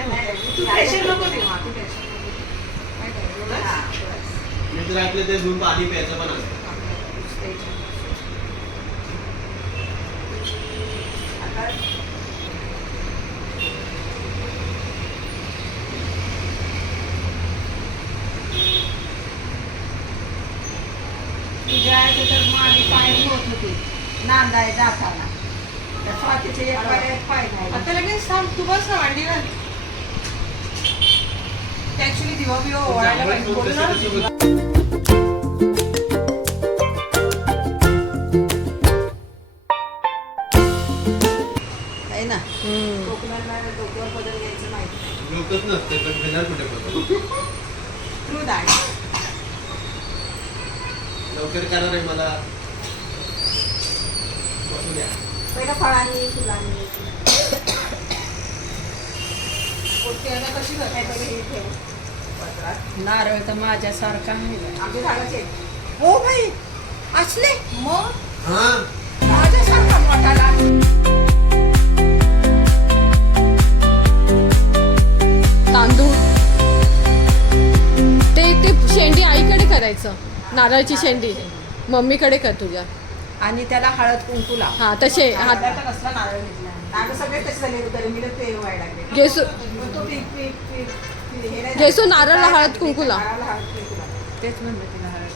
तू pressure नको देऊ. तू tension मित्र आपले ते धुवून पाणी प्यायचं पण असतं. तुझ्या आईचं तर माझी पाय होत होती नांदाय जाताना. त्या स्वातीचे एक पाय नाही. आता लगेच थांब. तू बस ना मांडीवर. ऍक्च्युली दिवा बिवा ओवाळायला पाहिजे. बोल ना. आहे ना कोकणाला डोक्यावर बदल घ्यायचं माहिती लोकच नसते पण घेणार कुठे पडतो. True that. लवकर करणार आहे मला. बसू द्या. पहिलं फळांनी फुलांनी कशी करते? नारळ तर माझ्यासारखा आहे. आमच्या झाडाचे हो भाई असले मग हा माझ्यासारखा मोठाला. तांदूळ ते शेंडी आईकडे करायचं. नारळाची शेंडी मम्मीकडे कर तुझ्या. आणि त्याला हळद कुंकू लाव. हा तसे हा आता कसला नारळ घेतला? नारळ सगळे तसे झाले होते. मी ते व्हायला लागले. घेसू मग तो हे नाही घेसू नारळाला हळद कुंकू लाव. नारळाला हळद कुंकू लाव. तेच म्हणलं तिला हळद.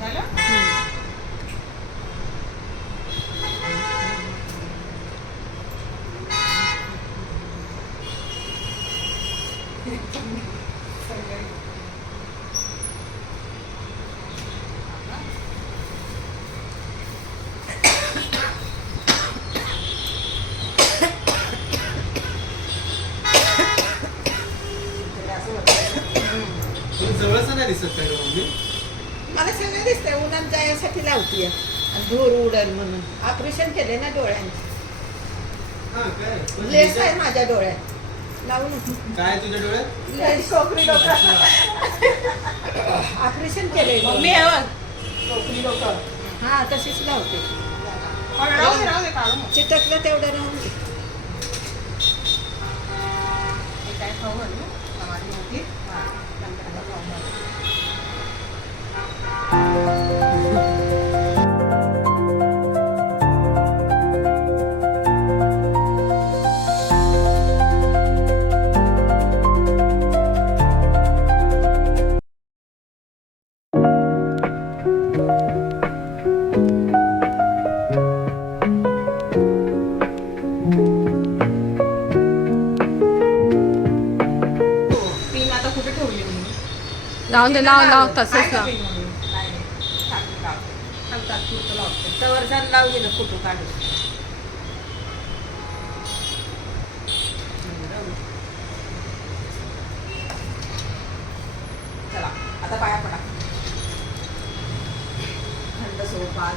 झालं? जवळच नाही दिसत काय मम्मी. मला सगळं दिसतंय. उन्हात जायसाठी लावतीय आणि धूर उडल म्हणून. ऑपरेशन केले ना डोळ्यांचे. हा काय पण लेस आहे माझ्या डोळ्यात लावून. काय तुझ्या डोळ्यात लेस कोकरी डोकं ऑपरेशन केले. मम्मी आहे बघ. टोकरी डोकं. हा तशीच लावते. पण राहू दे काढू मग. चिटकलं तेवढं राहून दे. हे काय खाऊ घालू? टमाटर मोठी. हा. नंतर आता खाऊ घालू. पिन आता कुठे ठेवली मी? लावून दे. लाव तसंच लाव. तवर जण लावू गेलं फोटो काढून. चला आता पाया पडा. थंड सोपा